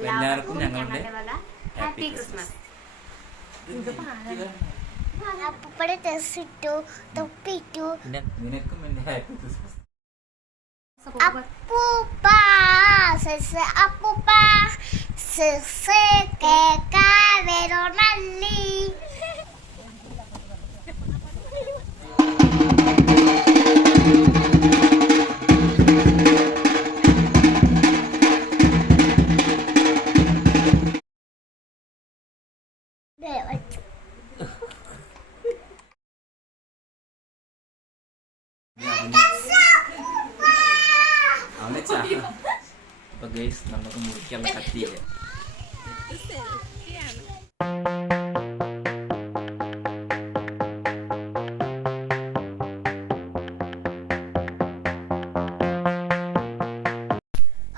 എല്ലാവർക്കും ഞങ്ങളുടെ happy Christmas അപ്പൂപ്പടെ dress ഇട്ടു തൊപ്പിട്ടു. ഇട്ടു നിനക്കും എന്റെ ഹാപ്പി ക്രിസ്മസ് അപ്പൂപ്പ സെസ് അപ്പൂപ്പ. സെസ് കേക്ക വേരോ നല്ലി അപ്പൊ ഗൈസ് നമുക്ക് മുറിക്കാനുള്ള കത്തിയില്ല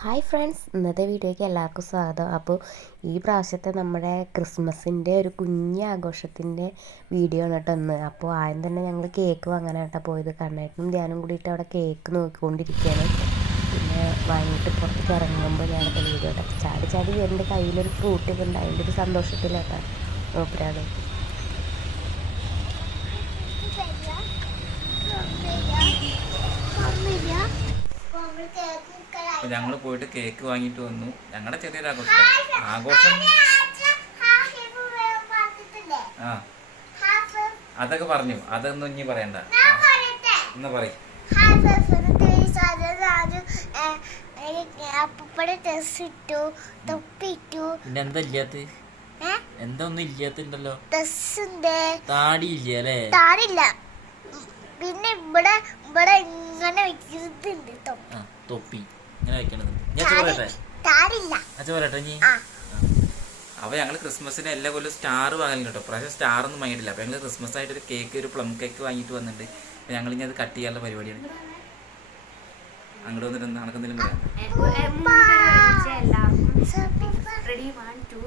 ഹായ് ഫ്രണ്ട്സ് ഇന്നത്തെ വീഡിയോയ്ക്ക് എല്ലാവർക്കും സ്വാഗതം. അപ്പോൾ ഈ പ്രാവശ്യത്തെ നമ്മുടെ ക്രിസ്മസിന്റെ ഒരു കുഞ്ഞ് ആഘോഷത്തിന്റെ വീഡിയോ ആണ് കേട്ടോ ഇന്ന്. അപ്പോൾ ആദ്യം തന്നെ ഞങ്ങൾ കേക്ക് വാങ്ങാനായിട്ടാണ് പോയത്. കണ്ണായിട്ടും ധ്യാനം കൂടിയിട്ട് അവിടെ കേക്ക് നോക്കിക്കൊണ്ടിരിക്കുകയാണ്. വാങ്ങിയിട്ട് പുറത്തേക്ക് ഇറങ്ങുമ്പോൾ ഞാനൊക്കെ വീഡിയോ കേട്ടോ ചാടി ചാടി എന്റെ കയ്യിലൊരു ഫ്രൂട്ട് ഇപ്പം ഉണ്ട്. അതിന്റെ ഒരു സന്തോഷത്തിലാണ് നോക്കിയാണ് അപ്പൊ ഞങ്ങൾ പോയിട്ട് കേക്ക് വാങ്ങിയിട്ട് വന്നു. ഞങ്ങളുടെ ചെറിയൊരു ആഘോഷം. ആഘോഷം. ആ. അതൊക്കെ പറഞ്ഞു. അതൊന്നും ഇനി പറയണ്ട. എന്നാ പറയും. അപ്പൂപ്പടെ ഡ്രസ് ഇട്ടു പിന്നെ എന്താ ഇല്ലാത്ത? ഏ? എന്താ ഒന്നും ഇല്ലാത്തുണ്ടല്ലോ? ഡ്രസ്സുണ്ട് താടി ഇല്ല അല്ലേ താടില്ല പിന്നെ ഇവിടെ ഇവിടെ ഇങ്ങനെ വെക്കുന്നുണ്ട് തൊപ്പി. തൊപ്പി. ഇങ്ങനെ വെക്കണത്. ഞാൻ അച്ഛൻ പറയട്ടെ താടില്ല അച്ഛൻ പറയട്ടെ നീ ആ. അപ്പോൾ ഞങ്ങൾ ക്രിസ്മസിന് എല്ലാ കൊല്ലം സ്റ്റാർ വാങ്ങലുണ്ട് കേട്ടോ. പ്രാവശ്യം സ്റ്റാർ ഒന്നും വാങ്ങിയിട്ടില്ല. അപ്പോൾ ഞങ്ങൾ ക്രിസ്മസ് ആയിട്ട് ഒരു കേക്ക് ഒരു പ്ലം കേക്ക് വാങ്ങിയിട്ട് വന്നിട്ടുണ്ട്. അപ്പോൾ ഞങ്ങൾ ഇനി അത് കട്ട് ചെയ്യാനുള്ള പരിപാടിയാണ്. അങ്ങോട്ട് വന്നിട്ട് എന്താ നടക്കുന്നില്ല റെഡി വൺ ടു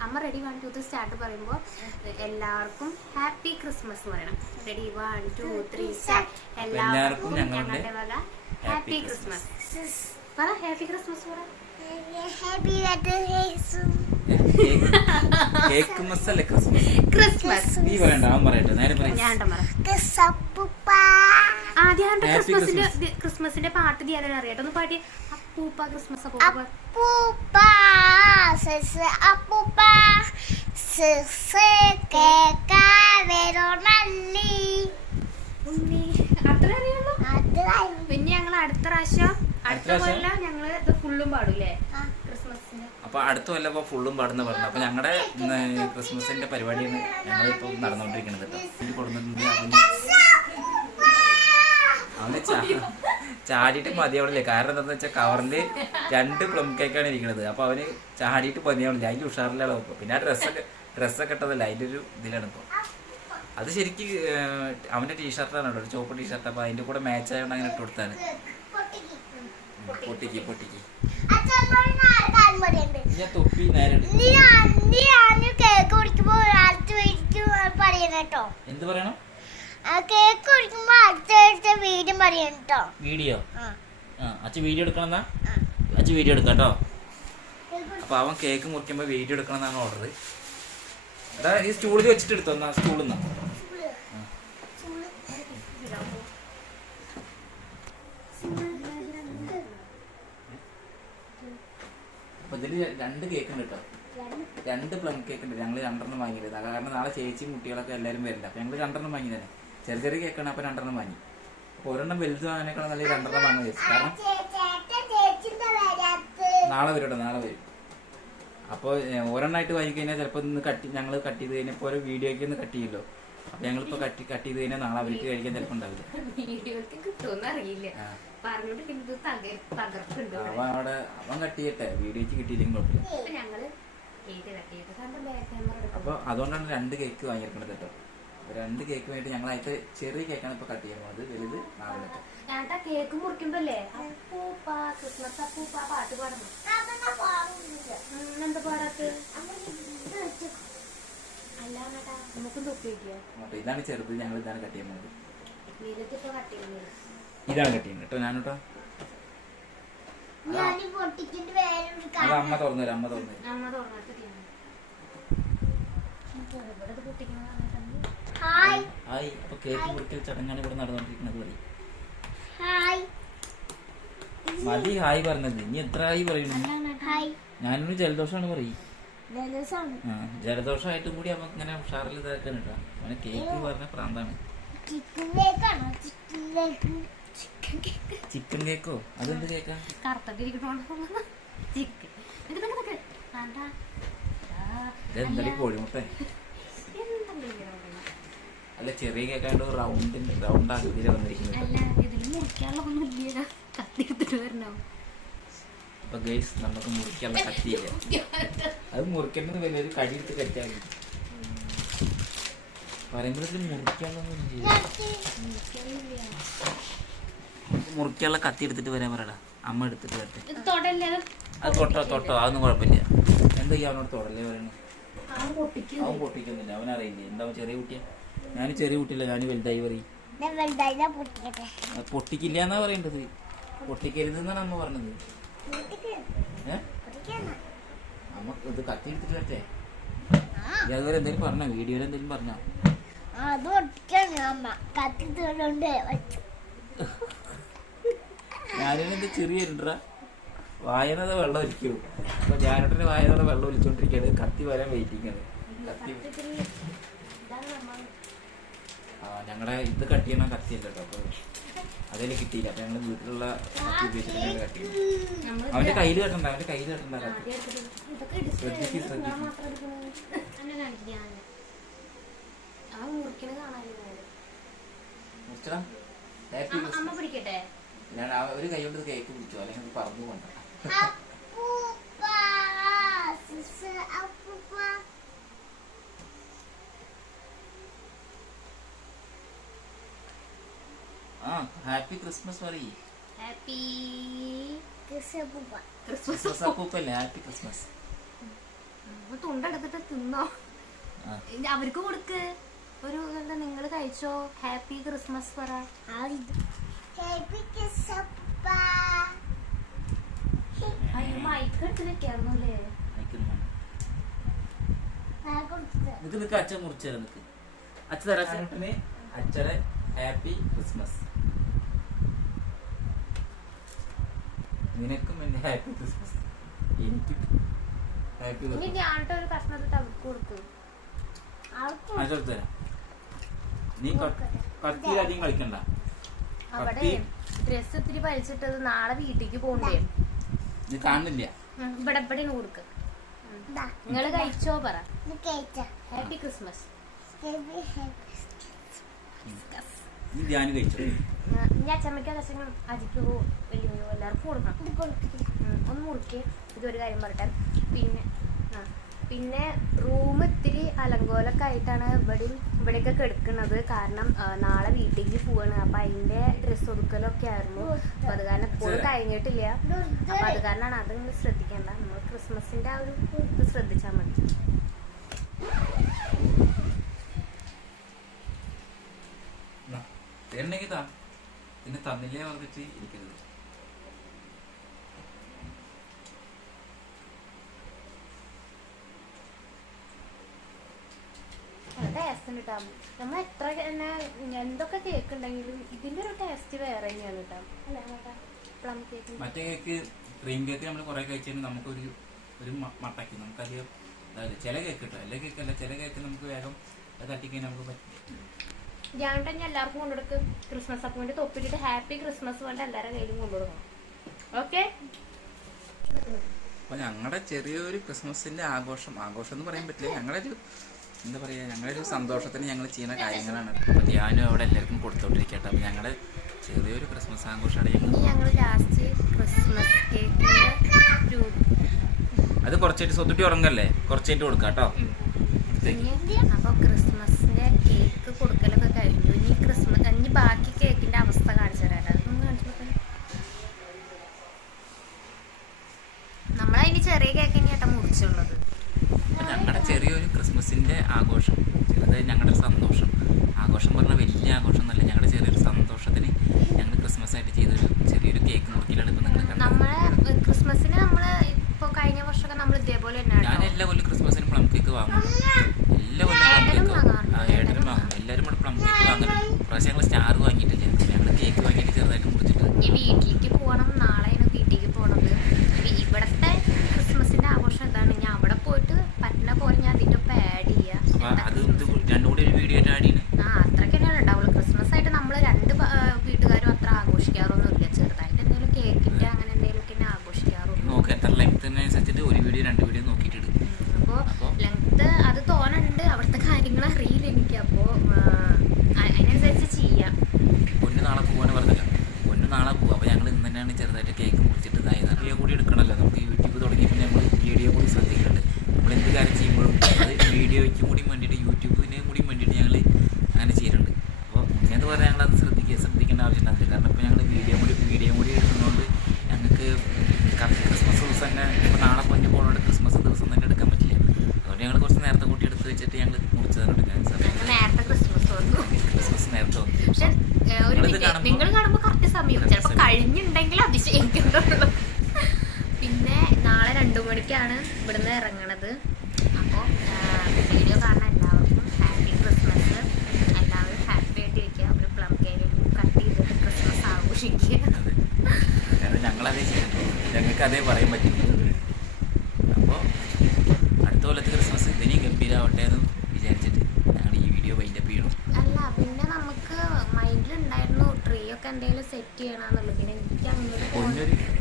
അമ്മ റെഡി വൺ ടു സ്റ്റാർട്ട് പറയുമ്പോൾ എല്ലാവർക്കും ഹാപ്പി ക്രിസ്മസ് പറയണം ready one two three start എല്ലാവർക്കും ഞങ്ങളുടെ വക ഹാപ്പി ക്രിസ്മസ് പറ ഹാപ്പി ക്രിസ്മസ് പറ ക്രിസ്മസ് ക്രിസ്മസ് നീ പറയണ്ട അവൻ പറയട്ടെ നേരെ പറയും ആദ്യം ക്രിസ്മസിന്റെ ക്രിസ്മസിന്റെ പാട്ട് ധ്യാനം അറിയാട്ടോ. ഒന്ന് പാടി അപ്പൂപ്പ ക്രിസ്മസ് അപ്പൂപ്പ അപ്പൂപ്പ. അത്ര അറിയുള്ളൂ. പിന്നെ ഞങ്ങൾ അടുത്ത പ്രാവശ്യം അടുത്ത? കൊല്ലം ഞങ്ങൾ ഇത് ഫുള്ളും പാടൂലേ? അപ്പോൾ അടുത്ത കൊല്ലം ഇപ്പോൾ ഫുള്ളും പാടുന്ന പറഞ്ഞു അപ്പോൾ ഞങ്ങളുടെ ക്രിസ്മസിന്റെ പരിപാടിയാണ് ഞങ്ങളിപ്പോ നടന്നുകൊണ്ടിരിക്കുന്നത് കേട്ടോ. ഇത് അവന് ചാടിയിട്ട് മതിയാവണില്ലേ കാരണം എന്താണെന്ന് വെച്ചാൽ കവറിൽ രണ്ട് പ്ലം കേക്കാണ് ഇരിക്കുന്നത്. അപ്പോൾ അവന് ചാടിയിട്ട് മതിയാവണില്ല അതിന്റെ ഉഷാറിലാണ് ഇപ്പോൾ പിന്നെ ആ ഡ്രസ്സൊക്കെ ഡ്രസ്സൊക്കെ ഇട്ടതല്ല? അതിന്റെ ഒരു ഇതിലാണ് ഇപ്പോൾ അത് ശരിക്ക് അവന്റെ അവന്റെ ടീഷർട്ടാണ് കേട്ടോ. ഒരു ചുവപ്പ് ടീഷർട്ട്. അപ്പോൾ അതിന്റെ കൂടെ മാച്ച് ആയതുകൊണ്ട് അങ്ങനെ ഇട്ട് കൊടുത്താണ് പൊട്ടിക്ക് പൊട്ടിക്ക്. ഞാൻ തൊപ്പി നേരെ അന്നി എന്ത് പറയണം? കേക്ക് കുടിക്കുമ്പോ കേട്ടോ വീഡിയോ? അച്ഛൻ വീഡിയോ അച്ഛൻ വീഡിയോ എടുക്കാം കേട്ടോ കേക്ക് അപ്പോൾ അവൻ കേക്ക് മുറിക്കുമ്പോൾ വീഡിയോ എടുക്കണം എന്നാണ് ഓർഡർ എടാ ഈ സ്റ്റൂളിൽ വെച്ചിട്ട് എടുത്തോ എന്നാ സ്റ്റൂളിൽ നിന്ന് രണ്ട് കേക്ക് ഉണ്ട് കേട്ടോ രണ്ട്? പ്ലം കേക്ക് ഉണ്ട്. ഞങ്ങൾ രണ്ടെണ്ണം വാങ്ങിയത്. കാരണം നാളെ ചേച്ചിയും കുട്ടികളൊക്കെ എല്ലാരും വരണ്ട. അപ്പൊ ഞങ്ങൾ രണ്ടെണ്ണം വാങ്ങി തന്നെ ചെറിയ ചെറിയ കേക്കാണ് അപ്പോൾ രണ്ടെണ്ണം വാങ്ങി. അപ്പോൾ ഒരെണ്ണം വലുത് വാങ്ങാനേക്കാളും നല്ല രണ്ടെണ്ണം വാങ്ങാൻ വിചാരിച്ചു. കാരണം നാളെ വരും കേട്ടോ നാളെ വരും. അപ്പോൾ ഒരെണ്ണമായിട്ട് വാങ്ങി കഴിഞ്ഞാൽ ചിലപ്പോൾ ഇന്ന് കട്ട് ഞങ്ങൾ കട്ട് ചെയ്ത് കഴിഞ്ഞാൽ ഓരോ വീഡിയോയ്ക്ക് ഒന്ന് കട്ട് ചെയ്യല്ലോ. അപ്പൊ ഞങ്ങളിപ്പോ കട്ട് കട്ട് ചെയ്ത് കഴിഞ്ഞാൽ നാളെ അവർക്ക് കഴിക്കാൻ ചിലപ്പോ ഉണ്ടാവില്ല. വീഡിയോക്ക് അവൻ അവിടെ അവൻ കട്ട് ചെയ്യട്ടെ കിട്ടിയില്ലെങ്കിൽ കുഴപ്പമില്ല. അപ്പൊ അതുകൊണ്ടാണ് രണ്ട് കേക്ക് വാങ്ങിയിരിക്കുന്നത് കേട്ടോ. രണ്ട് കേക്ക് വേണ്ടി ഞങ്ങൾ അതിന്റെ ചെറിയ കേക്കാണ് ഇപ്പൊ കട്ട് ചെയ്യുന്നത് പോകുന്നത് വലുത് നാളെ കേക്ക് മുറിക്കുമ്പല്ലേ? അപ്പൂപ്പ ക്രിസ്മസ് അപ്പൂപ്പ പാട്ട് പാടണം എന്താ പാടാത്ത? അല്ല നമുക്കും തൊപ്പി ഇതാണ് ചെറുത് ഞങ്ങൾ ഇതാണ് കട്ട് ചെയ്യാൻ പോകുന്നത് ചെയ്യുന്നത് ഇതാണ് കട്ട് ചെയ്യുന്നത്. കേട്ടോ ഞാൻ അത് അമ്മ തുറന്നു അമ്മ തുറന്നു അമ്മ തുറന്നിട്ട്. ഇവിടെ ഇത് പൊട്ടിക്കുന്നത് കണ്ടിട്ടുണ്ട്. ഹായ്. അപ്പൊ കേക്ക് മുറിക്കൽ ചടങ്ങാണ് ഇവിടെ നടന്നുകൊണ്ടിരിക്കുന്നത് പറയും ഹായ്. മതി ഹായ് പറഞ്ഞത്. ഇനി എത്ര ഹായ് പറയുന്നു ഹായ്. ഞാനൊരു ജലദോഷമാണ് പറയും. ജലദോഷമായിട്ടും കൂടി അവൻ ഇങ്ങനെ ഉഷാറിൽ ഇതാക്കാൻ കേട്ടോ. അവനെ കേക്ക് പറഞ്ഞ പ്രാന്താണ്. Chicken cake. ചിക്കൻ കേക്കോ. അതെന്ത് കേക്കാ? കറുത്തൊക്കെ ഇരിക്കണോണ്ട് ചിക്കൻ നിക്ക് നിക്ക് നിക്ക്. വേണ്ട. ആ, ഇതെന്തായാലും കോഴിമുട്ട എന്തല്ലേ ഇങ്ങനെ പറയുന്നത്? അല്ല ചെറിയ കേക്കാണ്ട് റൗണ്ട് റൗണ്ട് ആകൃതിയിലാണ് വന്നിരിക്കുന്നത്. അപ്പൊ ഗൈസ് നമുക്ക് മുറിക്കാനുള്ള കത്തിയില്ല അത് മുറിക്കേണ്ടത് വലിയൊരു കടി എടുത്ത് കറ്റാൽ മതി. പറയുമ്പോഴത്തേക്കും മുറിക്കാനുള്ളതൊന്നും ഇല്ല. മുറിക്കാനുള്ള കത്തി എടുത്തിട്ട് വരാൻ പറയടാ. അമ്മ എടുത്തിട്ട് വരട്ടെ. അത് തൊട്ടോ തൊട്ടോ അതൊന്നും കുഴപ്പമില്ല. എന്താ ചെയ്യാ അവനോട് തൊടല്ലേ പറയണേ? അവൻ പൊട്ടിക്കുന്നില്ല. അവൻ അറിയില്ല എന്താ ചെറിയ കുട്ടിയാ? ഞാൻ ചെറിയ കുട്ടിയല്ല ഞാൻ വലുതായി പറയും. പൊട്ടിക്കില്ല എന്നാ പറയേണ്ടത്? പൊട്ടിക്കരുത് എന്നാണ് അമ്മ പറഞ്ഞത്. അമ്മ ഇത് കത്തി എടുത്തിട്ട് വരട്ടെ അതുപോലെ എന്തെങ്കിലും പറഞ്ഞ? വീഡിയോയിൽ എന്തെങ്കിലും പറഞ്ഞ? ഞാനിത് ചെറിയ വായനത വെള്ളം ഒലിക്കൂ. അപ്പൊ ഞാനോട്ടിന്റെ വായനത വെള്ളം ഒലിച്ചോണ്ടിരിക്കുകയാണ് കത്തി വരാൻ വെയിറ്റിംഗ് ആണ്. കത്തി ഞങ്ങളുടെ ഇത് കട്ട് ചെയ്യണ കത്തിയല്ല കേട്ടോ അപ്പൊ അതിൽ കിട്ടിയില്ല. അപ്പൊ ഞങ്ങൾ വീട്ടിലുള്ള കത്തി ഉപയോഗിച്ചിട്ട് ഞങ്ങൾ കട്ട് ചെയ്യും അവന്റെ കയ്യിൽ കെട്ടണ്ട അവന്റെ കയ്യിൽ കെട്ടണ്ട ശ്രദ്ധിക്ക്, ശ്രദ്ധിക്ക്. ഞാൻ ഒരു കൈ കൊണ്ട് കേക്ക് പിടിച്ചു അല്ലെങ്കിൽ പറഞ്ഞു പറന്നു പോണ്ട അപ്പൂപ്പ സിസ് അപ്പൂപ്പ ആ ഹാപ്പി ക്രിസ്മസ് പറയ്. ഹാപ്പി ക്രിസ്മസ് ക്രിസ്മസ് അപ്പൂപ്പല്ലേ ഹാപ്പി ക്രിസ്മസ്. തുണ്ടെടുത്തിട്ട് തിന്നോ. അവർക്ക് കൊടുക്ക്. ഒരു എന്താ നിങ്ങൾ കഴിച്ചോ? ഹാപ്പി ക്രിസ്മസ് പറ. ഹാപ്പി ക്രിസ്മസ് മൈക്ക് എടുത്ത് വെക്കായിരുന്നു അല്ലേ നിക്ക് നിക്ക് അച്ഛൻ മുറിച്ചു തരാം നിക്ക്. അച്ഛൻ തരാം അച്ഛനെ ഹാപ്പി ക്രിസ്മസ്. നിനക്കും എന്റെ ഹാപ്പി ക്രിസ്മസ് എനിക്കും ഹാപ്പി ഇനി ക്രിസ്മസ് ഞാനിട്ട് ഒരു കഷ്ണം എടുത്ത് അവർക്ക് കൊടുക്കും. ആൾക്ക് തരാം. നീ കത്തിയിൽ അധികം കളിക്കണ്ട. അവിടെ. ഡ്രസ് ഇത്തിരി വലിച്ചിട്ടത് നാളെ വീട്ടിലേക്ക് പോകണ്ടേ നീ കാണുന്നില്ല. ഇവിടെ എവിടെയാണ് കൊടുക്ക്. ദാ നിങ്ങൾ കഴിച്ചോ പറ. ഹാപ്പി ക്രിസ്മസ് ഹാപ്പി ഹാപ്പി നീ ധ്യാനം കഴിച്ചോ? ഞാൻ അച്ചമ്മയ്ക്ക് അച്ഛനും അജിക്ക് വലിയ എല്ലാവർക്കും കൊടുക്കണം. ഒന്ന് മുറിക്ക്. ഇതൊരു കാര്യം പറയട്ടെ. പിന്നെ ആ. പിന്നെ റൂം ഇത്തിരി അലങ്കോലൊക്കെ ആയിട്ടാണ് ഇവിടെയും ഇവിടെയൊക്കെ കിടക്കുന്നത്. കാരണം നാളെ വീട്ടിലേക്ക് പോവാണ്. അപ്പൊ അതിന്റെ ഡ്രസ്സ് ഒതുക്കലൊക്കെ ആയിരുന്നു. അപ്പൊ അത് കാരണം ഇപ്പോഴും കഴിഞ്ഞിട്ടില്ല. അപ്പൊ അത് കാരണമാണ് അത് നിങ്ങൾ ശ്രദ്ധിക്കേണ്ട നമ്മൾ ക്രിസ്മസിന്റെ ആ ഒരു ഇത് ശ്രദ്ധിച്ചാൽ മതി. തരണമെങ്കിൽ താ പിന്നെ തന്നില്ലേ പറഞ്ഞിട്ട് ഇരിക്കരുത്. ടേസ്റ്റ് ഉണ്ട് കേട്ടോ നമ്മൾ എത്ര തന്നെ എന്തൊക്കെ കേക്ക് ഉണ്ടെങ്കിലും ഇതിന്റെ ഒരു ടേസ്റ്റ് വേറെ തന്നെയാണ് കേട്ടോ അല്ലേ പ്ലം കേക്ക് മറ്റേ കേക്ക് ക്രീം കേക്ക് നമ്മൾ കുറെ കഴിച്ചാൽ നമുക്കൊരു ഒരു മ- മട്ടയ്ക്ക് നമുക്കധികം ചില കേക്ക് കിട്ടും എല്ലാ കേക്കല്ല ചില കേക്ക് നമുക്ക് വേഗം തട്ടിക്കാൻ നമുക്ക് പറ്റും. ഞാൻ തന്നെ എല്ലാവർക്കും കൊണ്ടുകൊടുക്ക്. ക്രിസ്മസ് അപ്പം വേണ്ടി തൊപ്പിട്ടിട്ട് ഹാപ്പി ക്രിസ്മസ് വേണ്ട എല്ലാവരുടെ കയ്യിലും കൊണ്ടുകൊടുക്കണം. ഓക്കെ അപ്പൊ ഞങ്ങളുടെ ചെറിയൊരു ക്രിസ്മസിന്റെ ആഘോഷം. ആഘോഷം എന്ന് പറയാൻ പറ്റില്ല. ഞങ്ങളുടെ ഒരു എന്താ പറയാ ഞങ്ങളൊരു സന്തോഷത്തിന് ഞങ്ങൾ ചെയ്യുന്ന കാര്യങ്ങളാണ്. അപ്പൊ ധ്യാനും അവിടെ എല്ലാവർക്കും കൊടുത്തോണ്ടിരിക്കട്ടെ. അപ്പൊ ഞങ്ങളുടെ ചെറിയൊരു ക്രിസ്മസ് ആഘോഷമാണ് ഞങ്ങൾ ലാസ്റ്റ് ക്രിസ്മസ് അത് കുറച്ചായിട്ട് സ്വത്തുട്ടി ഉറങ്ങല്ലേ? കുറച്ചായിട്ട് കൊടുക്കാം കേട്ടോ അപ്പോൾ ക്രിസ്മസിന്റെ കേക്ക് കൊടുക്കലൊക്കെ കഴിഞ്ഞു. ഇനി ക്രിസ്മസ് ഇനി ബാക്കി കേക്കിന്റെ അവസ്ഥ കാണിച്ചു തരാം അതൊന്ന് നമ്മളതിന് ചെറിയ കേക്ക് തന്നെയാട്ടോ മുറിച്ചുള്ളത്. അപ്പൊ ഞങ്ങളുടെ ചെറിയൊരു ക്രിസ്മസിന്റെ ആഘോഷം. ചെറുതായി ഞങ്ങളുടെ സന്തോഷം. ആഘോഷം പറഞ്ഞ വലിയ ആഘോഷം എന്നല്ല ഞങ്ങളുടെ ചെറിയൊരു സന്തോഷത്തിന് ഞങ്ങൾ ക്രിസ്മസ് ആയിട്ട് ചെയ്തൊരു ചെറിയൊരു കേക്ക് മുറിക്കലാണ് ഇപ്പൊ നിങ്ങൾ കണ്ടത് നമ്മളെ ക്രിസ്മസിന് നമ്മൾ ഇപ്പോൾ അതേപോലെ തന്നെ ഞാൻ കേട്ടോ എല്ലാ കൊല്ലം ക്രിസ്മസിന് പ്ലം കേക്ക് വാങ്ങും എല്ലാ കൊല്ലം പ്ലം ഏട്ടനും കേക്ക് വാങ്ങാറുണ്ട്. ആ ഏട്ടനും വാങ്ങും എല്ലാവരും കൂടെ പ്ലം കേക്ക് വാങ്ങലുണ്ട് പ്രാവശ്യം ഞങ്ങൾ സ്റ്റാർ വാങ്ങിയിട്ടില്ല. ഞങ്ങൾ കേക്ക് വാങ്ങിയിട്ട് ചെറുതായിട്ട് മുറിച്ചിട്ട്. ഈ വീട്ടിലേക്ക് പോകണം നാളെയാണ് വീട്ടിലേക്ക് പോണത് ഇനി ഇവിടത്തെ ക്രിസ്മസിന്റെ ആഘോഷം ഇതാണ് ഞാൻ അവിടെ പോയിട്ട് പറ്റുന്ന പോലെ ഞാൻ അതിന്റെ ഒപ്പം ആഡ് ചെയ്യാം അപ്പൊ എന്താ അത് ഇത് ക്രിസ്മസ്? രണ്ടും കൂടി ഒരു വീഡിയോ ആയിട്ട് ആഡ് ചെയ്യുന്നത് ആ അത്രയ്ക്ക് തന്നെയാണ് ഉണ്ടാവുള്ളൂ ക്രിസ്മസ് ആയിട്ട് നമ്മൾ രണ്ട് പ- ആ, വീട്ടുകാരും അത്ര ആഘോഷിക്കാറൊന്നുമില്ല ചെറുതായിട്ട് എന്തെങ്കിലും കേക്കിന്റെ അങ്ങനെ എന്തെങ്കിലുമൊക്കെ തന്നെ ആഘോഷിക്കാറുള്ളൂ നോക്ക് എത്ര ലെങ്ത്തിനനുസരിച്ചിട്ട് ഒരു വീഡിയോ രണ്ട് വീഡിയോ നോക്കിയിട്ട് ഇടും അപ്പോൾ അപ്പൊ- ലെങ്ത് അത് തോന്നുന്നുണ്ട് അവിടുത്തെ കാര്യങ്ങൾ അറിയില്ല എനിക്ക് അപ്പോൾ അതിനനുസരിച്ച് ചെയ്യാം പൊന്ന് നാളെ പോവാണ് പറഞ്ഞില്ല പൊന്ന് നാളെ പോവാം അപ്പോൾ ഞങ്ങൾ ഇന്ന് തന്നെയാണ് ചെറുതായിട്ട് കേക്ക് മുറിച്ചിട്ട് ഇതായത് വീഡിയോ കൂടി എടുക്കണമല്ലോ നമുക്ക് യൂട്യൂബ് തുടങ്ങിയപ്പോൾ നമ്മൾ വീഡിയോ കൂടി ശ്രദ്ധിക്കുന്നുണ്ട് നമ്മൾ എന്ത് കാര്യം ചെയ്യുമ്പോഴും അത് വീഡിയോയ്ക്ക് കൂടി വേണ്ടിയിട്ട് യൂട്യൂബിന് കൂടി വേണ്ടിയിട്ട് ഞങ്ങൾ അങ്ങനെ ചെയ്യുന്നുണ്ട് അപ്പോൾ മുന്നേന്ന് പറഞ്ഞാൽ ഞങ്ങൾ അത് ശ്രദ്ധിക്കുക ശ്രദ്ധിക്കേണ്ട ആവശ്യമുണ്ടാവില്ല കാരണം ഇപ്പോൾ ഞങ്ങൾ വീഡിയോ കൂടി വീഡിയോ കൂടി എടുക്കുന്നതുകൊണ്ട് ഞങ്ങൾക്ക് കറക്റ്റ് ക്രിസ്മസ് ദിവസം തന്നെ ഇപ്പോൾ നാളെ പൊന്നു പോകുന്നതുകൊണ്ട് ക്രിസ്മസ് ദിവസം തന്നെ എടുക്കാൻ പറ്റില്ല അതുകൊണ്ട് ഞങ്ങൾ കുറച്ച് നേരത്തെ കൂട്ടി എടുത്ത് വെച്ചിട്ട് ഞങ്ങൾ മുറിച്ച് തന്നിട്ടുണ്ട് ഞാൻ സമയം ഞങ്ങൾ നേരത്തെ ക്രിസ്മസ് വന്നു ക്രിസ്മസ് നേരത്തെ വന്നു പക്ഷെ ഏ, ഒരു നിങ്ങളിത് മിനിറ്റ് കാണുമ്പോ- നിങ്ങൾ കാണുമ്പോൾ കറക്റ്റ് സമയം correct ചിലപ്പോൾ സമയം. കഴിഞ്ഞിട്ടുണ്ടെങ്കിൽ അതിശയിക്കുന്നുള്ളൂ പിന്നെ നാളെ രണ്ടു മണിക്കാണ് ഇവിടുന്ന് ഇറങ്ങണത് അപ്പോൾ വീഡിയോ കാണുന്ന എല്ലാവർക്കും ഹാപ്പി ക്രിസ്മസ് എല്ലാവരും ഹാപ്പി ആയിട്ടിരിക്കുക ഒരു പ്ലം കേക്ക് കട്ട് ചെയ്തിട്ട് ക്രിസ്മസ് ആഘോഷിക്കുക അതെ. കാരണം ഞങ്ങളതേ ചെയ്യുന്നു ഞങ്ങൾക്ക് അതേ പറയാൻ പറ്റും അപ്പോൾ അടുത്ത കൊല്ലത്ത് ക്രിസ്മസ് ഇതിനെയും ഗംഭീരമാവട്ടെ എന്ന് വിചാരിച്ചിട്ട് ഞങ്ങൾ ഈ വീഡിയോ വൈൻഡപ്പ് ചെയ്യണം അല്ല പിന്നെ നമുക്ക് മൈൻഡിൽ ഉണ്ടായിരുന്നു ട്രീ ഒക്കെ എന്തെങ്കിലും സെറ്റ് ചെയ്യണമെന്നുള്ളു പിന്നെ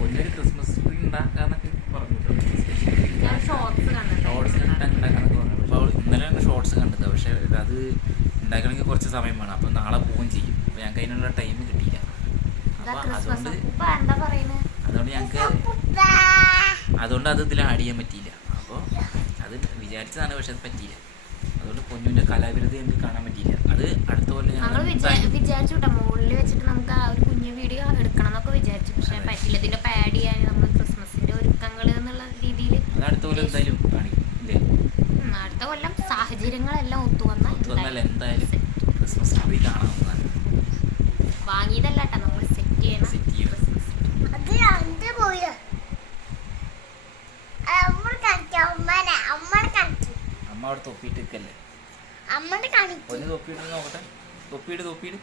എനിക്ക് ക്രിസ്മസ് ട്രീ ഉണ്ടാക്കാന്നൊക്കെ പറഞ്ഞു ഞാൻ ഷോർട്സ് കണ്ടിട്ടുണ്ട്. ഷോർട്സ് ഉണ്ടാക്കാന്നൊക്കെ പറഞ്ഞു അപ്പോൾ ഇന്നലെയാണ് ഷോർട്സ് കണ്ടത് പക്ഷേ അത് ഉണ്ടാക്കണമെങ്കിൽ കുറച്ച് സമയം വേണം. അപ്പോൾ നാളെ പോവുകയും ചെയ്യും. അപ്പൊ ഞങ്ങൾക്ക് അതിനുള്ള ടൈം കിട്ടിയില്ല. അതുകൊണ്ട് ഞങ്ങക്ക് അതുകൊണ്ട് ഞങ്ങൾക്ക് അതുകൊണ്ട് അത് ഇതിൽ ആഡ് ചെയ്യാൻ പറ്റിയില്ല. അപ്പോൾ അത് വിചാരിച്ചതാണ് പക്ഷെ അത് പറ്റിയില്ല. അതുകൊണ്ട് പൊന്നുവിന്റെ കലാവിരുദ്ധ ഞങ്ങൾക്ക് കാണാൻ പറ്റിയില്ല. അത് അടുത്ത പോലെ ഞങ്ങൾ ഞങ്ങൾ വിചാരിച്ചു കേട്ടോ മുകളിൽ വെച്ചിട്ട് നമുക്ക് ആ ഒരു കുഞ്ഞു വീഡിയോ എടുക്കണം എന്നൊക്കെ വിചാരിച്ചു. പക്ഷെ. പറ്റില്ല. ഇതിന്റെ പാഡ് ചെയ്യാൻ നമ്മൾ ക്രിസ്മസിന്റെ ഒരുക്കങ്ങൾ എന്നുള്ള രീതിയിൽ അടുത്ത കൊല്ലം എന്തായാലും കാണിക്കും. അടുത്ത കൊല്ലം സാഹചര്യങ്ങളെല്ലാം ഒത്തു വന്നാൽ എന്തായാലും ക്രിസ്മസ് ട്രീ കാണാവുന്നതാണ്. വാങ്ങിയതല്ല കേട്ടോ നമ്മൾ സെറ്റ് ചെയ്യണം. Set ചെയ്യണം. ക്രിസ്മസ് അത് രണ്ട് പോയി. അമ്മ തൊപ്പിയിട്ട് നിൽക്കല്ലേ അമ്മനെ കാണിക്കും. ഒന്ന് തൊപ്പിയിട്ട് നോക്കട്ടെ. തൊപ്പിയിട്ട് തൊപ്പിയിട്ട്.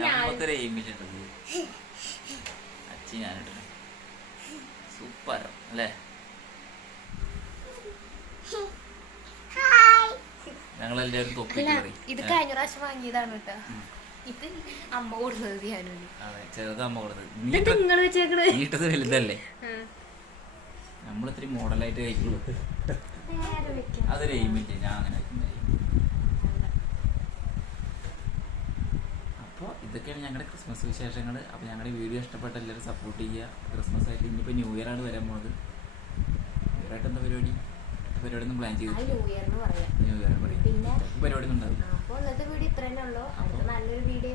നമുക്കൊരു അച്ഛൻ ഞാനിട്ടു സൂപ്പർ അല്ലേ? ഞങ്ങളെല്ലാവരും തൊപ്പി ഇത് കഴിഞ്ഞ പ്രാവശ്യം വാങ്ങിയതാണ് കേട്ടോ. ഇത് അമ്മ കൊടുത്തത് ഞാനും. ചെറുത് അമ്മ കൊടുത്തത്. നീട്ടത് വലുതല്ലേ? ഇത്തിരി മോഡലായിട്ട് കഴിക്കുള്ളൂ. അതൊരു എയിമില്ല ഞാൻ അങ്ങനെ അപ്പോൾ ഇതൊക്കെയാണ് ഞങ്ങളുടെ ക്രിസ്മസ് വിശേഷങ്ങൾ അപ്പോൾ ഞങ്ങളുടെ വീഡിയോ ഇഷ്ടപ്പെട്ട എല്ലാവരും സപ്പോർട്ട് ചെയ്യുക. ക്രിസ്മസ് ആയിട്ട് ഇനിയിപ്പോൾ ന്യൂ ഇയർ ആണ് വരാൻ പോകുന്നത് ന്യൂ ഇയർ ആയിട്ട് എന്താ പരിപാടി? പരിപാടി ഒന്നും പ്ലാൻ ചെയ്തു ന്യൂ ഇയർ പറയാം. പരിപാടി ഒന്നും ഉണ്ടാവില്ല. അടുത്ത നല്ലൊരു വീഡിയോ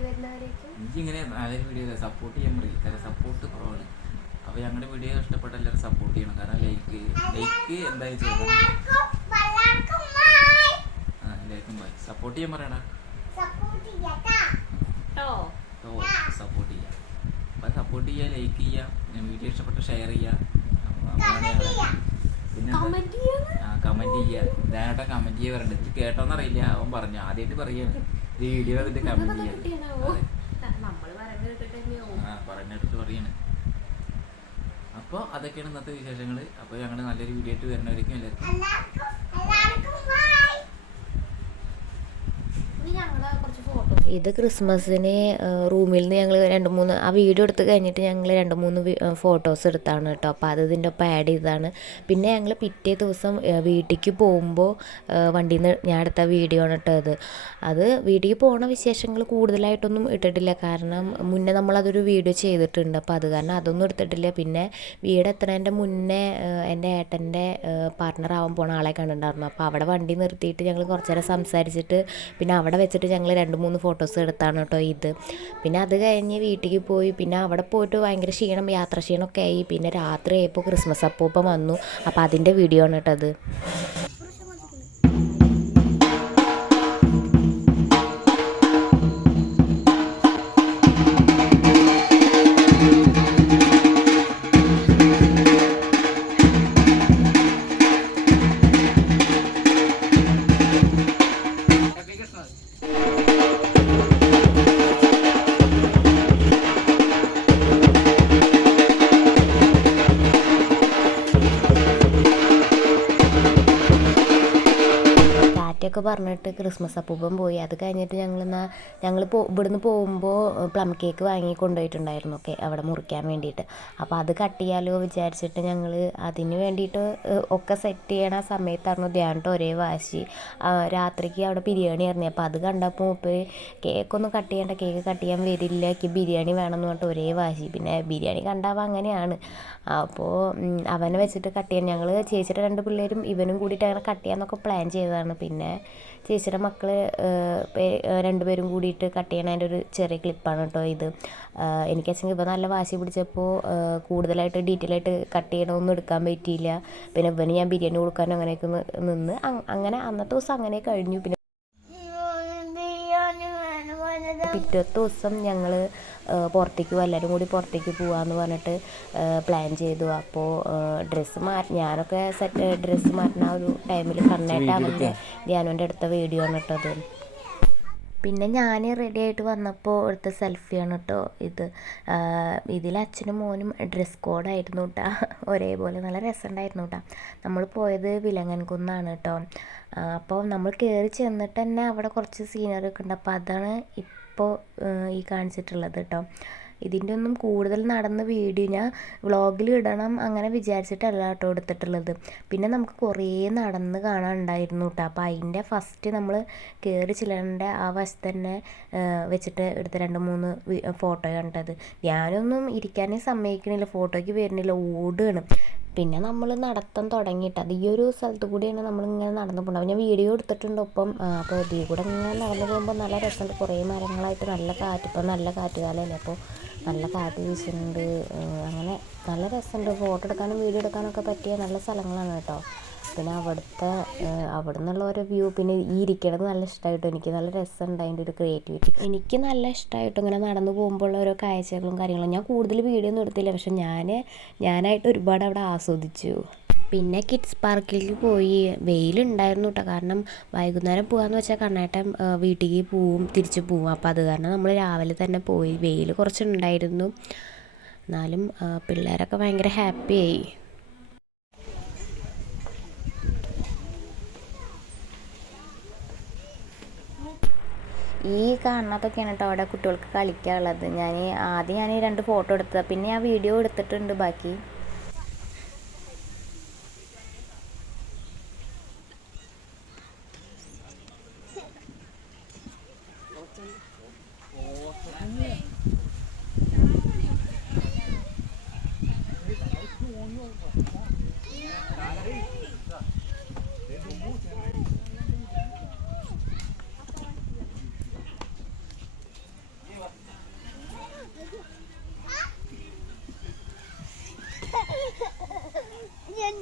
നല്ലൊരു സപ്പോർട്ട് ചെയ്യാൻ പറയും. കാരണം സപ്പോർട്ട് കുറവാണ്. അപ്പോൾ ഞങ്ങളുടെ വീഡിയോ ഇഷ്ടപ്പെട്ട എല്ലാവരും സപ്പോർട്ട് ചെയ്യണം. കാരണം ലൈക്ക് ലൈക്ക് എന്തായി ചെയ്യണം ആ എല്ലാവർക്കും ബൈ സപ്പോർട്ട് ചെയ്യാൻ പറയണ സപ്പോർട്ട് ചെയ്യാം അപ്പൊ സപ്പോർട്ട് ചെയ്യുക അപ്പം ലൈക്ക് ചെയ്യുക വീഡിയോ ഇഷ്ടപ്പെട്ട ഷെയർ ചെയ്യുക അപ്പൊ കമന്റ് ചെയ്യാ. പിന്നെ ആ ചെയ്യുക ഇതായിട്ടാ കമന്റ് ചെയ്യുക പറയണ്ടത് ഇത് കേട്ടോന്നറിയില്ല. അവൻ പറഞ്ഞു. ആദ്യമായിട്ട് പറയാണ് ഈ വീഡിയോ കമന്റ് ചെയ്യാം കേട്ടിട്ട് ആ പറഞ്ഞെടുത്ത് പറയാണ്. അപ്പോൾ അതൊക്കെയാണ് ഇന്നത്തെ വിശേഷങ്ങൾ അപ്പോൾ ഞങ്ങൾ നല്ലൊരു വീഡിയോ ആയിട്ട് വരുന്നവരേക്കും എല്ലാവർക്കും. ഞങ്ങൾ കുറച്ച് ഫോട്ടോ ഇത് ക്രിസ്മസിന് റൂമിൽ നിന്ന് ഞങ്ങൾ രണ്ട് മൂന്ന് ആ വീഡിയോ എടുത്ത് കഴിഞ്ഞിട്ട് ഞങ്ങൾ രണ്ട് മൂന്ന് ഫോട്ടോസ് എടുത്താണ് കേട്ടോ. അപ്പോൾ അത് ഇതിന്റെ ഒപ്പം ആഡ് ചെയ്തതാണ്. പിന്നെ ഞങ്ങൾ പിറ്റേ ദിവസം വീട്ടിലേക്ക് പോകുമ്പോൾ വണ്ടിയിൽ നിന്ന് ഞാൻ എടുത്ത വീഡിയോ ആണ് കേട്ടോ അത് അത് വീട്ടിലേക്ക് പോണ വിശേഷങ്ങൾ കൂടുതലായിട്ടൊന്നും ഇട്ടിട്ടില്ല. കാരണം മുന്നേ നമ്മളതൊരു വീഡിയോ ചെയ്തിട്ടുണ്ട്. അപ്പോൾ അത് കാരണം അതൊന്നും എടുത്തിട്ടില്ല. പിന്നെ വീട് എത്തണേന്റെ മുന്നേ എന്റെ ഏട്ടന്റെ പാർട്ട്ണർ ആവാൻ പോണ ആളെ കണ്ടിട്ടുണ്ടായിരുന്നു. അപ്പോൾ അവിടെ വണ്ടി നിർത്തിയിട്ട് ഞങ്ങൾ കുറച്ച് നേരം സംസാരിച്ചിട്ട് പിന്നെ അവിടെ വെച്ചിട്ട് ഞങ്ങൾ രണ്ട് മൂന്ന് ഫോട്ടോസ് എടുത്താണ് കേട്ടോ ഇത്. പിന്നെ അത് കഴിഞ്ഞ് വീട്ടിലേക്ക് പോയി. പിന്നെ അവിടെ പോയിട്ട് ഭയങ്കര ക്ഷീണം യാത്ര ക്ഷീണമൊക്കെ ആയി. പിന്നെ രാത്രി ആയപ്പോൾ ക്രിസ്മസ് അപ്പൂപ്പം വന്നു. അപ്പോൾ അതിന്റെ വീഡിയോ ആണ് കേട്ടോ പറഞ്ഞിട്ട് ക്രിസ്മസ് അപ്പൂപ്പൻ പോയി. അത് കഴിഞ്ഞിട്ട് ഞങ്ങൾ എന്നാൽ ഞങ്ങൾ പോ ഇവിടുന്ന് പോകുമ്പോൾ പ്ലം കേക്ക് വാങ്ങി കൊണ്ടുപോയിട്ടുണ്ടായിരുന്നു. ഒക്കെ അവിടെ മുറിക്കാൻ വേണ്ടിയിട്ട്. അപ്പോൾ അത് കട്ട് ചെയ്യാലോ വിചാരിച്ചിട്ട് ഞങ്ങൾ അതിന് വേണ്ടിയിട്ട് ഒക്കെ സെറ്റ് ചെയ്യണ സമയത്തായിരുന്നു ധ്യാനിട്ട് ഒരേ വാശി. രാത്രിക്ക് അവിടെ ബിരിയാണി ആയിരുന്നു. അപ്പോൾ അത് കണ്ടപ്പോൾ ഇപ്പോൾ കേക്കൊന്നും കട്ട് ചെയ്യേണ്ട കേക്ക് കട്ട് ചെയ്യാൻ വരില്ല. എനിക്ക് ബിരിയാണി വേണം എന്ന് പറഞ്ഞിട്ട് ഒരേ വാശി. പിന്നെ ബിരിയാണി കണ്ടാവുക അങ്ങനെയാണ്. അപ്പോൾ അവനെ വെച്ചിട്ട് കട്ട് ചെയ്യാൻ ഞങ്ങൾ ചേച്ചിയുടെ രണ്ട് പിള്ളേരും ഇവനും കൂടിയിട്ട് അങ്ങനെ കട്ട് ചെയ്യാമെന്നൊക്കെ പ്ലാൻ ചെയ്തതാണ്. പിന്നെ ചേച്ചിയുടെ മക്കൾ രണ്ടുപേരും കൂടിയിട്ട് കട്ട് ചെയ്യണതിന്റെ ഒരു ചെറിയ ക്ലിപ്പാണ് കേട്ടോ ഇത്. എനിക്ക് വെച്ചെങ്കിൽ ഇവ നല്ല വാശി പിടിച്ചപ്പോൾ കൂടുതലായിട്ട് ഡീറ്റെയിൽ ആയിട്ട് കട്ട് ചെയ്യണമൊന്നും എടുക്കാൻ പറ്റിയില്ല. പിന്നെ ഇവന് ഞാൻ ബിരിയാണി കൊടുക്കാനും അങ്ങനെയൊക്കെ നിന്ന് അങ്- അങ്ങനെ അന്നത്തെ ദിവസം അങ്ങനെ കഴിഞ്ഞു. പിന്നെ പിറ്റത്തെ ദിവസം ഞങ്ങൾ പുറത്തേക്ക് എല്ലാവരും കൂടി പുറത്തേക്ക് പോവാന്ന് പറഞ്ഞിട്ട് പ്ലാൻ ചെയ്തു. അപ്പോൾ ഡ്രസ്സ് മാറ്റി ഞാനൊക്കെ സെറ്റ് ഡ്രസ്സ് മാറ്റുന്ന ഒരു ടൈമിൽ കണ്ണേട്ട അവന്റെ ധ്യാനുവിന്റെ അടുത്ത വീഡിയോ ആണ് കേട്ടത് പിന്നെ ഞാൻ റെഡി ആയിട്ട് വന്നപ്പോൾ എടുത്ത സെൽഫിയാണ് കേട്ടോ ഇത്. ഇതിൽ അച്ഛനും മോനും ഡ്രസ് കോഡായിരുന്നു കേട്ടോ ഒരേപോലെ നല്ല രസമുണ്ടായിരുന്നു കേട്ടോ നമ്മൾ പോയത് വിലങ്ങൻകുന്നാണ് കേട്ടോ അപ്പോൾ നമ്മൾ കയറി ചെന്നിട്ട് തന്നെ അവിടെ കുറച്ച് സീനറി ഒക്കെ ഉണ്ട്. അപ്പോൾ അതാണ് ഇപ്പോൾ ഈ കാണിച്ചിട്ടുള്ളത് കേട്ടോ ഇതിന്റെ ഒന്നും കൂടുതൽ നടന്ന വീഡിയോ ഞാൻ വ്ളോഗിൽ ഇടണം അങ്ങനെ വിചാരിച്ചിട്ടല്ല കേട്ടോ എടുത്തിട്ടുള്ളത്. പിന്നെ നമുക്ക് കുറേ നടന്ന് കാണാനുണ്ടായിരുന്നു കേട്ടോ അപ്പോൾ അതിന്റെ ഫസ്റ്റ് നമ്മൾ കയറി ചെല്ലേണ്ട ആ വശത്ത് തന്നെ വെച്ചിട്ട് എടുത്ത രണ്ട് മൂന്ന് ഫോട്ടോ കണ്ടത്. ഞാനൊന്നും ഇരിക്കാനേ സമ്മതിക്കണില്ല. ഫോട്ടോയ്ക്ക് വരുന്നില്ല. ഓടുകയാണ്. പിന്നെ നമ്മൾ നടത്തം തുടങ്ങിയിട്ട് അത് ഈ ഒരു സ്ഥലത്ത് കൂടിയാണ് നമ്മൾ ഇങ്ങനെ നടന്നു പോകുന്നത് ഞാൻ വീഡിയോ എടുത്തിട്ടുണ്ട് ഒപ്പം അപ്പോൾ ഇതിൽ കൂടെ ഇങ്ങനെ നടന്നു പോകുമ്പോൾ നല്ല രസമുണ്ട്. കുറേ മരങ്ങളായിട്ട് നല്ല കാറ്റ് ഇപ്പം നല്ല കാറ്റുകാലമല്ലേ അപ്പോൾ നല്ല കാറ്റ് വീശുന്നുണ്ട്. അങ്ങനെ നല്ല രസമുണ്ട്. ഫോട്ടോ എടുക്കാനും വീഡിയോ എടുക്കാനൊക്കെ പറ്റിയ നല്ല സ്ഥലങ്ങളാണ് കേട്ടോ. പിന്നെ അവിടുത്തെ അവിടെ നിന്നുള്ള ഓരോ വ്യൂ പിന്നെ ഈ ഇരിക്കണത് നല്ല ഇഷ്ടമായിട്ടു എനിക്ക് നല്ല രസമുണ്ട് അതിന്റെ ഒരു ക്രിയേറ്റിവിറ്റി എനിക്ക് നല്ല ഇഷ്ടമായിട്ട് ഇങ്ങനെ നടന്നു പോകുമ്പോൾ ഓരോ കാഴ്ചകളും കാര്യങ്ങളും. ഞാൻ കൂടുതൽ വീഡിയോ ഒന്നും എടുത്തില്ല. പക്ഷെ ഞാൻ ഞാനായിട്ട് ഒരുപാട് അവിടെ ആസ്വദിച്ചു. പിന്നെ കിഡ്സ് പാർക്കിലേക്ക് പോയി. വെയിലുണ്ടായിരുന്നു കേട്ടോ കാരണം വൈകുന്നേരം പോകാമെന്ന് വെച്ചാൽ കണ്ണേട്ടൻ ആ, വീട്ടിലേക്ക് പോവും തിരിച്ച് പോവും. അപ്പോൾ അത് കാരണം നമ്മൾ രാവിലെ തന്നെ പോയി. വെയിൽ കുറച്ചുണ്ടായിരുന്നു. എന്നാലും പിള്ളേരൊക്കെ ഭയങ്കര ഹാപ്പിയായി ഈ കാണുന്നതൊക്കെയാണ് കേട്ടോ അവിടെ കുട്ടികൾക്ക് കളിക്കാനുള്ളത്. ഞാൻ ആദ്യം ഞാൻ രണ്ട് ഫോട്ടോ എടുത്തത്. പിന്നെ ഞാൻ വീഡിയോ എടുത്തിട്ടുണ്ട് ബാക്കി.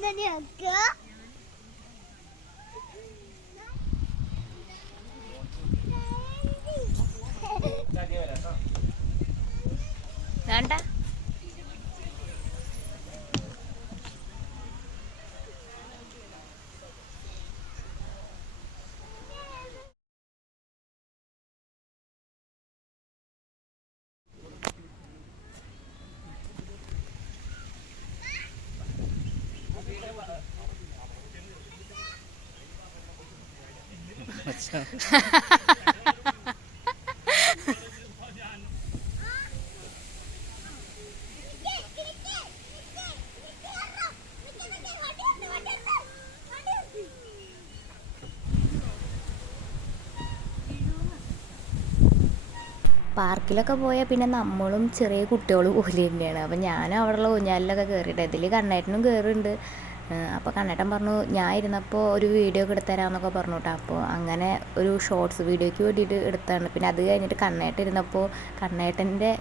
എന്താ ഞങ്ങക്ക് വേണ്ട പാർക്കിലൊക്കെ പോയാൽ പിന്നെ നമ്മളും ചെറിയ കുട്ടികളും പോലെ തന്നെയാണ് അപ്പം ഞാനും അവിടെയുള്ള ഊഞ്ഞാലിലൊക്കെ കയറിയിട്ട് ഇതിൽ കണ്ണേട്ടനും കയറുന്നുണ്ട് അപ്പോൾ കണ്ണേട്ടൻ പറഞ്ഞു ഞാൻ ഇരുന്നപ്പോൾ ഒരു വീഡിയോ ഒക്കെ എടുത്തരാമെന്നൊക്കെ പറഞ്ഞു കേട്ടോ അപ്പോൾ അങ്ങനെ ഒരു ഷോർട്സ് വീഡിയോയ്ക്ക് വേണ്ടിയിട്ട് എടുത്താണ്. പിന്നെ അത് കഴിഞ്ഞിട്ട് കണ്ണേട്ടൻ ഇരുന്നപ്പോൾ കണ്ണേട്ടന്റെ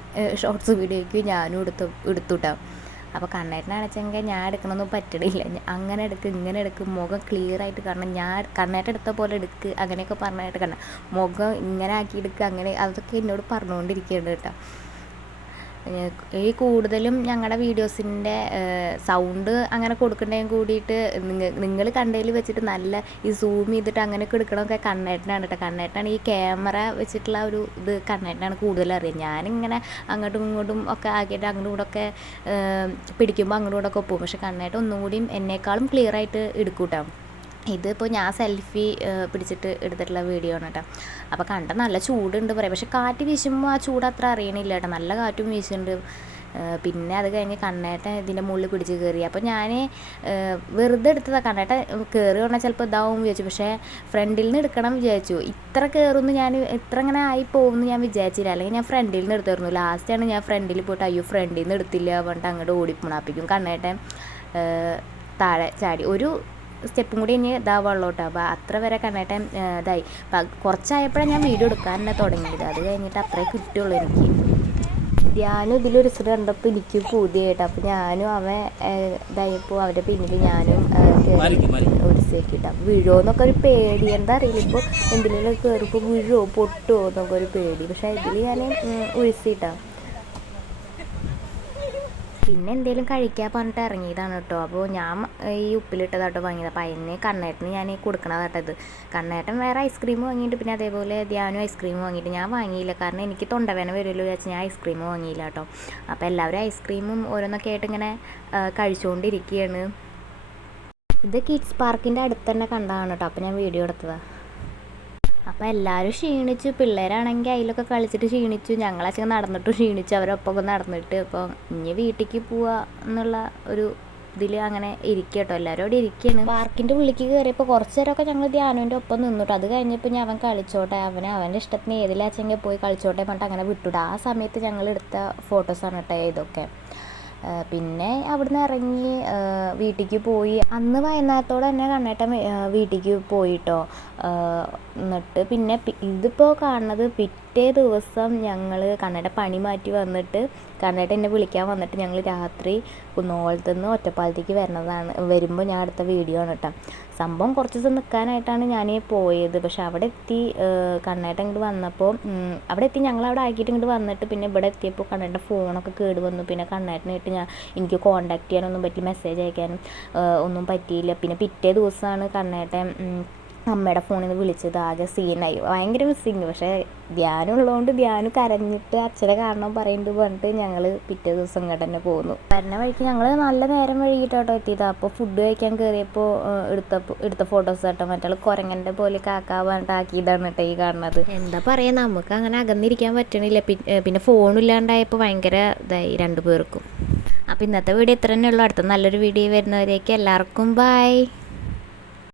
ഷോർട്സ് വീഡിയോയ്ക്ക് ഞാനും എടുത്തു എടുത്തു കേട്ടോ അപ്പോൾ കണ്ണേട്ടനാണെച്ചെങ്കിൽ ഞാൻ എടുക്കണമെന്നും പറ്റണില്ല. അങ്ങനെ എടുക്ക് ഇങ്ങനെ എടുക്ക്. മുഖം ക്ലിയർ ആയിട്ട് കാണണം. ഞാൻ കണ്ണേട്ടൻ എടുത്ത പോലെ എടുക്ക്. അങ്ങനെയൊക്കെ പറഞ്ഞായിട്ട് കണ്ണ മുഖം ഇങ്ങനെ ആക്കി എടുക്കുക അങ്ങനെ അതൊക്കെ എന്നോട് പറഞ്ഞുകൊണ്ടിരിക്കുകയാണ് കേട്ടോ ഈ കൂടുതലും ഞങ്ങളുടെ വീഡിയോസിന്റെ സൗണ്ട് അങ്ങനെ കൊടുക്കണേയും കൂടിയിട്ട് നിങ്ങൾ കണ്ടതിൽ വെച്ചിട്ട് നല്ല ഈ സൂം ചെയ്തിട്ട് അങ്ങനെയൊക്കെ എടുക്കണമൊക്കെ കണ്ണേട്ടനാണ് കേട്ടോ കണ്ണേട്ടനാണ് ഈ ക്യാമറ വെച്ചിട്ടുള്ള ഒരു ഇത് കണ്ണേട്ടനാണ് കൂടുതൽ അറിയാം. ഞാനിങ്ങനെ അങ്ങോട്ടും ഇങ്ങോട്ടും ഒക്കെ ആക്കിയിട്ട് അങ്ങോട്ടും കൂടെ ഒക്കെ പിടിക്കുമ്പോൾ അങ്ങോട്ടും കൂടെ ഒക്കെ പോകും. പക്ഷെ കണ്ണേട്ടൻ ഒന്നും കൂടിയും എന്നേക്കാളും ക്ലിയർ ആയിട്ട് എടുക്കും കേട്ടോ ഇതിപ്പോൾ ഞാൻ സെൽഫി പിടിച്ചിട്ട് എടുത്തിട്ടുള്ള വീഡിയോ ആണ് കേട്ടോ അപ്പോൾ കണ്ട നല്ല ചൂടുണ്ട് പറയാം. പക്ഷെ കാറ്റ് വീശുമ്പോൾ ആ ചൂട് അത്ര അറിയണില്ല കേട്ടോ നല്ല കാറ്റും വീശുന്നുണ്ട്. പിന്നെ അത് കഴിഞ്ഞ് കണ്ണേട്ടൻ ഇതിന്റെ മുകളിൽ പിടിച്ച് കയറി അപ്പോൾ ഞാൻ വെറുതെ എടുത്തതാണ് കണ്ണേട്ടൻ. കയറി പറഞ്ഞാൽ ചിലപ്പോൾ ഇതാവും വിചാരിച്ചു. പക്ഷേ ഫ്രണ്ടിൽ നിന്ന് എടുക്കണം വിചാരിച്ചു. ഇത്ര കയറുമെന്ന് ഞാൻ ഇത്ര ഇങ്ങനെ ആയി പോകുമെന്ന് ഞാൻ വിചാരിച്ചില്ല. അല്ലെങ്കിൽ ഞാൻ ഫ്രണ്ടിൽ നിന്ന് എടുത്തായിരുന്നു. ലാസ്റ്റാണ് ഞാൻ ഫ്രണ്ടിൽ പോയിട്ട് അയ്യോ ഫ്രണ്ടിൽ നിന്ന് എടുത്തില്ല പറഞ്ഞിട്ട് അങ്ങോട്ട് ഓടിപ്പോണാപ്പിക്കും കണ്ണേട്ടൻ താഴെ ചാടി. ഒരു സ്റ്റെപ്പും കൂടി ഇനി ഇതാവുള്ളൂ കേട്ടോ. അപ്പോൾ അത്ര വരെ കണ്ണേട്ടൻ ഇതായി. കുറച്ചായപ്പോഴാണ് ഞാൻ വീഡിയോ എടുക്കാൻ തന്നെ തുടങ്ങിയത്. അത് കഴിഞ്ഞിട്ട് അത്രേ കിട്ടുള്ളൂ എനിക്ക്. ഞാനും ഇതിലൊരു ഇച്ചിരി കണ്ടപ്പോൾ എനിക്ക് പൂതിയായിട്ട് അപ്പോൾ ഞാനും അവൻ ഇതായപ്പോൾ അവരുടെ പിന്നിൽ ഞാനും ഒരു. ഒരിച്ചേക്കിട്ട് അപ്പം വീഴുമോ എന്നൊക്കെ ഒരു പേടി. എന്താ അറിയില്ല. ഇപ്പോൾ എന്തിനെങ്കിലും കയറിപ്പോൾ വീഴുമോ പൊട്ടുമോ എന്നൊക്കെ ഒരു പേടി. പക്ഷേ ഇതിൽ ഞാൻ ഒഴിച്ചിട്ടാണ് പിന്നെ എന്തെങ്കിലും കഴിക്കാൻ പറഞ്ഞിട്ട് ഇറങ്ങിയതാണ് കേട്ടോ. അപ്പോൾ ഞാൻ ഈ ഉപ്പിലിട്ടതാട്ടോ വാങ്ങിയത്. അപ്പോൾ അതിന് കണ്ണേട്ടന് ഞാൻ കൊടുക്കണതാട്ടോ ഇത്. കണ്ണേട്ടൻ വേറെ ഐസ്ക്രീം വാങ്ങിയിട്ട് പിന്നെ അതേപോലെ ധ്യാനും ഐസ്ക്രീം വാങ്ങിയിട്ട് ഞാൻ വാങ്ങിയില്ല. കാരണം എനിക്ക് തൊണ്ടവേന വരുമല്ലോ വിചാരിച്ച് ഞാൻ ഐസ്ക്രീം വാങ്ങിയില്ല കേട്ടോ. അപ്പോൾ എല്ലാവരും ഐസ്ക്രീമും ഓരോന്നൊക്കെ ആയിട്ട് ഇങ്ങനെ കഴിച്ചുകൊണ്ടിരിക്കുകയാണ് ഇത് കിഡ്സ് പാർക്കിന്റെ അടുത്ത് തന്നെ കണ്ടതാണ് കേട്ടോ. അപ്പോൾ ഞാൻ വീഡിയോ എടുത്തതാണ് അപ്പോൾ എല്ലാവരും ക്ഷീണിച്ചു. പിള്ളേരാണെങ്കിൽ അതിലൊക്കെ കളിച്ചിട്ട് ക്ഷീണിച്ചു. ഞങ്ങളച്ഛൻ നടന്നിട്ട് ക്ഷീണിച്ചു. അവരൊപ്പം നടന്നിട്ട് അപ്പോൾ ഇനി വീട്ടിലേക്ക് പോവുക എന്നുള്ള ഒരു ഇതിൽ അങ്ങനെ ഇരിക്കുക കേട്ടോ എല്ലാവരും അവിടെ ഇരിക്കുകയാണ് പാർക്കിന്റെ ഉള്ളിലേക്ക് കയറിയപ്പോൾ കുറച്ച് നേരമൊക്കെ ഞങ്ങൾ ധ്യാനുവിന്റെ ഒപ്പം നിന്നിട്ട്. അത് കഴിഞ്ഞപ്പോൾ ഞാൻ അവൻ കളിച്ചോട്ടെ. അവനെ അവന്റെ ഇഷ്ടത്തിന് ഏതിലാച്ചെങ്കിൽ പോയി കളിച്ചോട്ടെ പറഞ്ഞിട്ട് അങ്ങനെ വിട്ടുവിടും ആ സമയത്ത് ഞങ്ങൾ എടുത്ത ഫോട്ടോസാണ് കേട്ടോ ഇതൊക്കെ. പിന്നെ അവിടുന്ന് ഇറങ്ങി വീട്ടിലേക്ക് പോയി. അന്ന് വൈകുന്നേരത്തോടെ തന്നെ കണ്ണേട്ടൻ വീട്ടിലേക്ക് പോയിട്ടോ. എന്നിട്ട് പിന്നെ ഇതിപ്പോൾ കാണുന്നത് പിറ്റേ ദിവസം ഞങ്ങൾ കണ്ണട പണി മാറ്റി വന്നിട്ട് കണ്ണട എന്നെ വിളിക്കാൻ വന്നിട്ട് ഞങ്ങൾ രാത്രി കുന്നോളത്ത് നിന്ന് ഒറ്റപ്പാലത്തേക്ക് വരുന്നതാണ് വരുമ്പോൾ ഞാൻ അടുത്ത വീഡിയോ ആണ് കേട്ടോ സംഭവം കുറച്ച് ദിവസം നിൽക്കാനായിട്ടാണ് ഞാൻ പോയത്. പക്ഷെ അവിടെ എത്തി കണ്ണേട്ട ഇങ്ങോട്ട് വന്നപ്പോൾ അവിടെ എത്തി. ഞങ്ങൾ അവിടെ ആക്കിയിട്ട് ഇങ്ങോട്ട് വന്നിട്ട് പിന്നെ ഇവിടെ എത്തിയപ്പോൾ കണ്ണേട്ട ഫോണൊക്കെ കേട് വന്നു. പിന്നെ കണ്ണേട്ടനായിട്ട് ഞാൻ എനിക്ക് കോണ്ടാക്ട് ചെയ്യാനൊന്നും പറ്റില്ല മെസ്സേജ് അയക്കാനും ഒന്നും പറ്റിയില്ല. പിന്നെ പിറ്റേ ദിവസമാണ് കണ്ണേട്ടൻ അമ്മയുടെ ഫോണിൽ നിന്ന് വിളിച്ചത് ആകെ സീനായി ഭയങ്കര മിസ്സിങ് പക്ഷേ ധ്യാനം ഉള്ളതുകൊണ്ട് ധ്യാനം കരഞ്ഞിട്ട് അച്ഛനെ കാരണം പറയുന്നത് പറഞ്ഞിട്ട് ഞങ്ങൾ പിറ്റേ ദിവസം ഇങ്ങോട്ട് തന്നെ പോന്നു. വരുന്ന വഴിക്ക് ഞങ്ങൾ നല്ല നേരം വൈകിട്ടാട്ടോ എത്തിയത്. അപ്പോൾ ഫുഡ് കഴിക്കാൻ കയറിയപ്പോൾ എടുത്ത എടുത്ത ഫോട്ടോസ് കേട്ടോ മറ്റുള്ള കുരങ്ങന്റെ പോലെ കാക്കാ പറഞ്ഞിട്ട് ആക്കിയതാണ് കേട്ടോ ഈ കാണുന്നത്. എന്താ പറയുക നമുക്ക് അങ്ങനെ അകന്നിരിക്കാൻ പറ്റണില്ല. പിന്നെ ഫോണില്ലാണ്ടായപ്പോൾ ഭയങ്കര ഇതായി രണ്ടു പേർക്കും. അപ്പോൾ ഇന്നത്തെ വീഡിയോ ഇത്ര തന്നെ ഉള്ളൂ. അടുത്ത നല്ലൊരു വീഡിയോ വരുന്നവരേക്ക് എല്ലാവർക്കും ബൈ